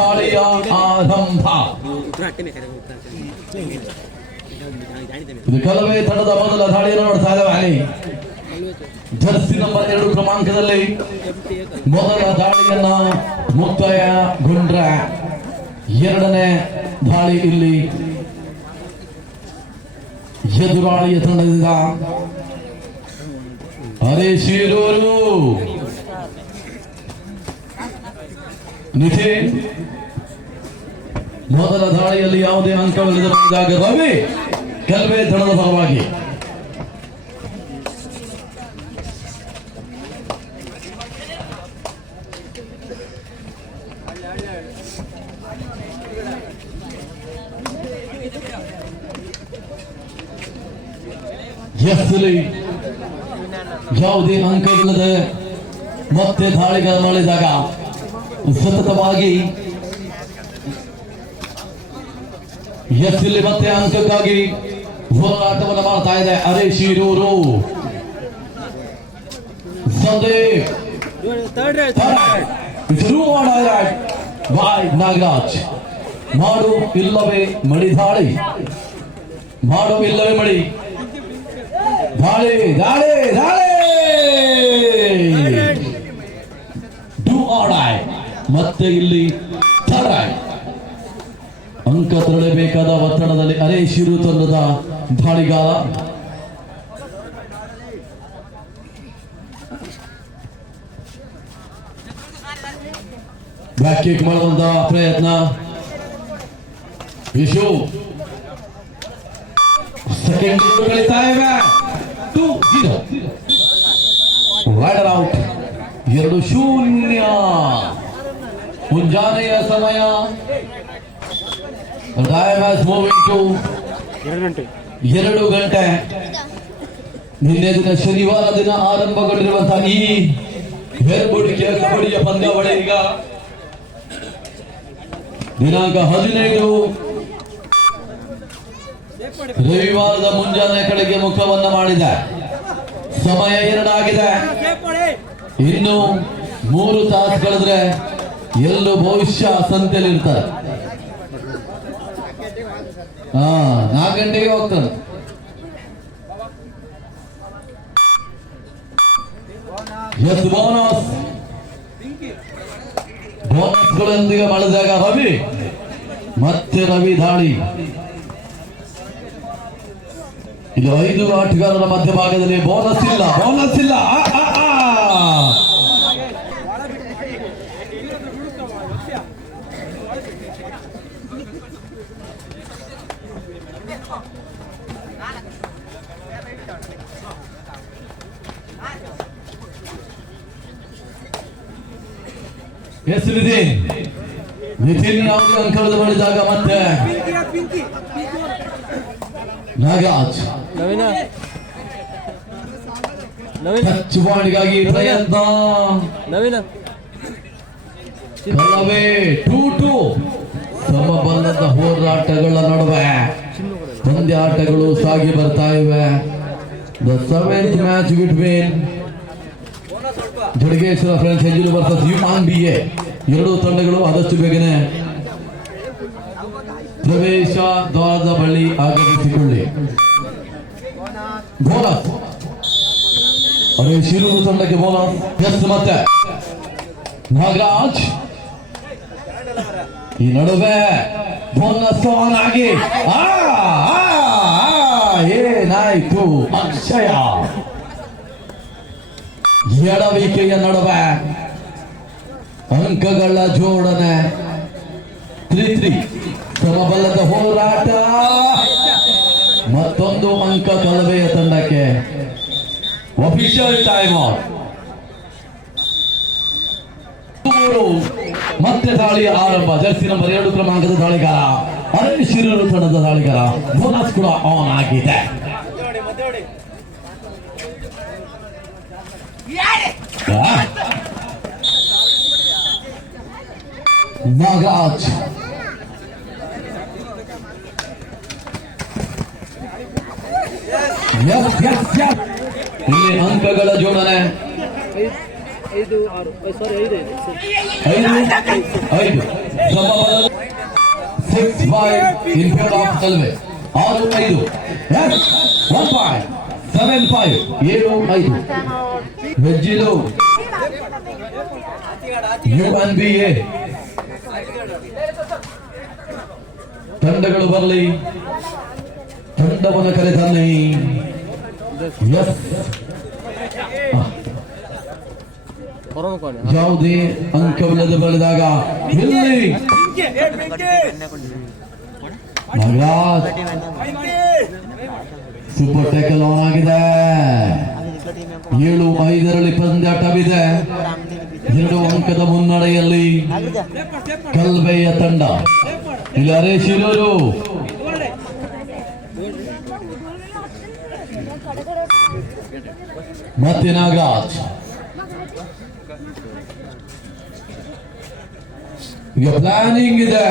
ದಾಳಿಯ ಆರಂಭ. ಇದು ಕಲವೇ ತಂಡದ ಮೊದಲ ದಾಳಿಯನ್ನು ನೋಡ್ತಾ ಇದ್ದೇವೆ. ಅಲ್ಲಿ ಜರ್ಸಿ ನಂಬರ್ 2 ಕ್ರಮಾಂಕದಲ್ಲಿ ಮೊದಲ ದಾಳಿಯನ್ನ ಮುಕ್ತಾಯಗೊಂಡ್ರೆ ಎರಡನೇ ದಾಳಿ ಇಲ್ಲಿ ಎದುರಾಳಿಯ ತಂಡದಿಂದ ಹರೇಶೀರೂರು ನಿತಿನ್. ಮೊದಲ ದಾಳಿಯಲ್ಲಿ ಯಾವುದೇ ಅಂಕವಿಲ್ಲದಾಗ ರವಿ ಕೆಲವೇ ತಂಡದ ಪರವಾಗಿ ಯಾವುದೇ ಅಂಕವಿಲ್ಲದೆ ಮತ್ತೆ ದಾಳಿಗಳು ಮಾಡಿದಾಗ ಸತತವಾಗಿ ಎಸ್ಲಿ ಮತ್ತೆ ಅಂಕಕ್ಕಾಗಿ ಹೋರಾಟವನ್ನು ಮಾಡ್ತಾ ಇದೆ ಹರೇಶೀರೂರು. ಸಂದೀಪ್ ನಾಗರಾಜ್. ಮಾಡು ಇಲ್ಲವೇ ಮಡಿ ದಾಳಿ, ಮಾಡು ಇಲ್ಲವೇ ಮಡಿ ದಾಳಿ ದಾಳಿ ದಾಳಿ. Do or die. ಮತ್ತೆ ಇಲ್ಲಿ ಅಂಕ ತರಲೇಬೇಕಾದ ಒತ್ತಡದಲ್ಲಿ ಹರೇಶೀರು ತಂಡದ ದಾಳಿಗಾರ. ಬ್ಯಾಕ್ ಕಿಕ್ ಮಾಡುವಂತ ಪ್ರಯತ್ನ. ವಿಶು ಸೆಕೆಂಡ್ ಕಳೀತಾ ಇವೆ. 2-0 ರೈಡರ್ ಔಟ್. 2-0 ಮುಂಜಾನೆಯ ಸಮಯ. ಟೈಮ್ ಹ್ಯಾಸ್ ಮೂವಿಂಗ್ ಟು 2 ಗಂಟೆ. ನಿನ್ನೆ ದಿನ ಶನಿವಾರ ದಿನ ಆರಂಭಗೊಂಡಿರುವಂತಹ ಈ ಬೇರ್ಬುಡಿಕೆಯ ಕಬಡ್ಡಿಯ ಪಂದ್ಯಾವಳಿ ಈಗ ದಿನಾಂಕ 15 ರವಿವಾರದ ಮುಂಜಾನೆ ಕಡೆಗೆ ಮುಖವನ್ನ ಮಾಡಿದೆ. ಸಮಯ 2 ಆಗಿದೆ. ಇನ್ನು 3 ತಾಸು ಕಳೆದ್ರೆ ಎಲ್ಲೂ ಭವಿಷ್ಯ ಸಂತೆಯಲ್ಲಿ ಇರ್ತಾರೆ. 4 ಗಂಟೆಗೆ ಹೋಗ್ತಾರೆ. ಎಸ್ ಬೋನಸ್ ಗಳೊಂದಿಗೆ ಮಾಡಿದಾಗ ರವಿ ಮತ್ತೆ ರವಿ ದಾಳಿ. ಇದು 5 ಆಟಗಾರರ ಮಧ್ಯಭಾಗದಲ್ಲಿ ಬೋನಸ್ ಇಲ್ಲ, ಬೋನಸ್ ಇಲ್ಲ. ಎಸ್ ನಿತಿನ್ ಯಾವುದೇ ಅಂಕವನ್ನು ಮಾಡಿದಾಗ ಮತ್ತೆ ನಾಗರಾಜ್ ಚುವಾಣಿಗಾಗಿ ಪ್ರಯತ್ನ. 2-2 ಸಮಬಲದ ಹೋರಾಟಗಳ ನಡುವೆ ಪಂದ್ಯಾಟಗಳು ಸಾಗಿ ಬರ್ತಾ ಇವೆ. The 7th match between Jadageshwara friends Henjalu versus ಯುಮಾನ್ ಬಿಎ. 2 ತಂಡಗಳು ಆದಷ್ಟು ಬೇಗನೆ ಪ್ರವೇಶ ದ್ವಾರದ ಬಳಿ ಆಗಮಿಸಿಕೊಳ್ಳಿ. ಬೋನಸ್ ಹರೇಶೀರೂರು ತಂಡಕ್ಕೆ ಬೋನಸ್. ಎಸ್ ಮತ್ತೆ ನಾಗರಾಜ್. ಈ ನಡುವೆ ಬೋನಸ್ ಆನ್ ಆಗಿ ಏನಾಯ್ತು? ಅಕ್ಷಯ ಎಡವಿಕೆಯ ನಡುವೆ ಅಂಕಗಳ ಜೋಡಣೆ. 3-3 ಸಮಬಲದ ಹೋರಾಟ. ಮತ್ತೊಂದು ಅಂಕ ಕಲವೆಯ ತಂಡಕ್ಕೆ. Official time out. ಮತ್ತೆ ದಾಳಿಯ ಆರಂಭ. ಜರ್ಸಿ ನಂಬರ್ 2 ಕ್ರಮಾಂಕದ ದಾಳಿಗಾರ ಹರೇಶೀರೂರು ತಂಡದ ದಾಳಿಗಾರ. ಬೋನಸ್ ಕೂಡ ಆನ್ ಆಗಿದೆ. ನಾಗರಾಜ್ ಇಲ್ಲಿ ಅಂಕಗಳ ಜೋಡಣೆ. 5 6-5 in favor of Kalve. 6-5 1 point 7-5 7-5 Vejilo UNBA ತಂಡಗಳು ಬರಲಿ, ತಂಡವನ್ನು ಕರೆ ತನ್ನಿ. ಯಾವುದೇ ಅಂಕವಿಲ್ಲದೆ ಬರೆದಾಗ ಇಲ್ಲಿ ನಾಗರಾಜ್ ಸೂಪರ್ ಟ್ಯಾಕಲ್ ಆನ್ ಆಗಿದೆ. 7-5 ಪಂದ್ಯಾಟವಿದೆ. 2 ಅಂಕದ ಮುನ್ನಡೆಯಲ್ಲಿ ಕಲ್ವೆಯ ತಂಡ. ಇಲ್ಲಿ ಹರೇಶ್ ಶಿರೂರು ಮತ್ತೆ ನಾಗರಾಜ್. ಈಗ ಪ್ಲಾನಿಂಗ್ ಇದೆ.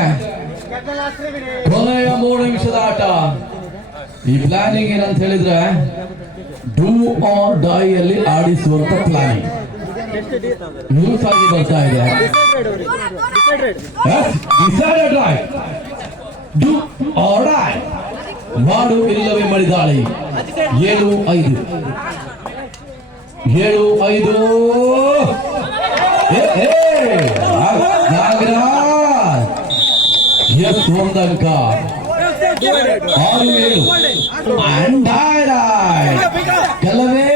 ಕೊನೆಯ 3 ನಿಮಿಷದ ಆಟ. ಈ ಪ್ಲಾನಿಂಗ್ ಏನಂತ ಹೇಳಿದ್ರೆ ಡೂ ಆರ್ ಡೈ ಅಲ್ಲಿ ಆಡಿಸುವಂತ ಪ್ಲಾನಿಂಗ್ ರೂಲ್ಸ್ ಆಗಿ ಬರ್ತಾ ಇದೆ. Decided right, do or die, ಮಾಡು ಇಲ್ಲವೇ ಮಡಿದಾಳಿ. 7-5 ನಾಗರಾಜ್ ಎಸ್ ಒಂದಂಕ. 6-7 ಕೆಲವೇ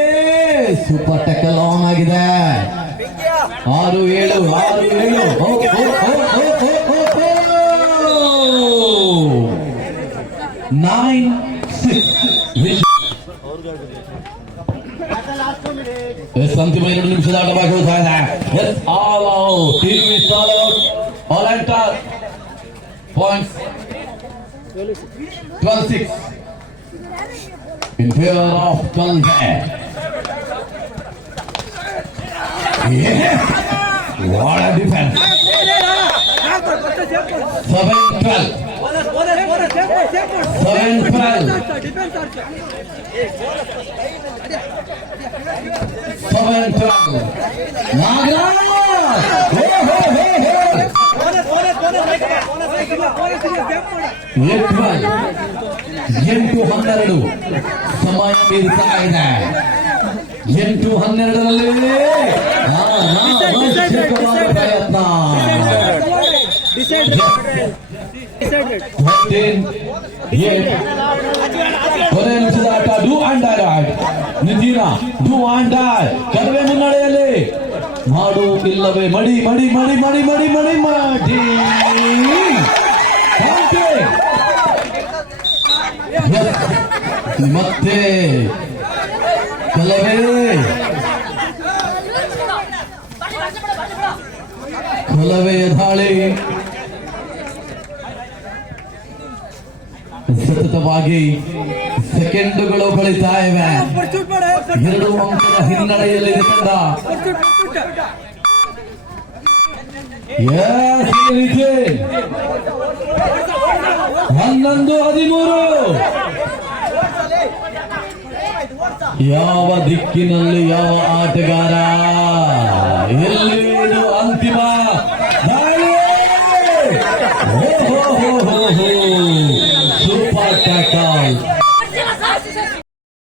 ಸೂಪರ್ ಟೆಕಲ್ ಆನ್ ಆಗಿದೆ. 6-7 9-6 ಅಂತಿಮ 2 ನಿಮಿಷದ ಆಟ ಬಾಕಿ ಹೋಗ್ತಾ ಇದೆ. Is all out, team is all out. All enter points 12-6 in favor of Kalve. What a defense. 7-12 Nagaraj 8-12 ಸಮಯ ಮೀರ್ತಾ ಇದೆ. 8-12 ಪ್ರಯತ್ನ. 13-8 ಕೊನೆ ನಿಮಿಷದ ಆಟ. ಡೂ ಅಂಡ್ ಡೈ ನಿಂದಿನ ಡೂ ಅಂಡ್ ಡೈ. ಕಡಿಮೆ ಮುನ್ನಡೆಯಲ್ಲಿ ಮಾಡು ಇಲ್ಲವೇ ಮಡಿ ಮಡಿ ಮಡಿ ಮಡಿ ಮಡಿ ಮಡಿ ಮಾಡಿ. ಮತ್ತೆ ಕೊಲವೆಯ ದಾಳಿ. ಸತತವಾಗಿ ಸೆಕೆಂಡುಗಳು ಕಳೀತಾ ಇವೆ. 2 ಅಂಕದ ಹಿನ್ನಡೆಯಲ್ಲಿ ತಂಡ. 11-13 ಯಾವ ದಿಕ್ಕಿನಲ್ಲಿ ಯಾವ ಆಟಗಾರ ಎಲ್ಲಿ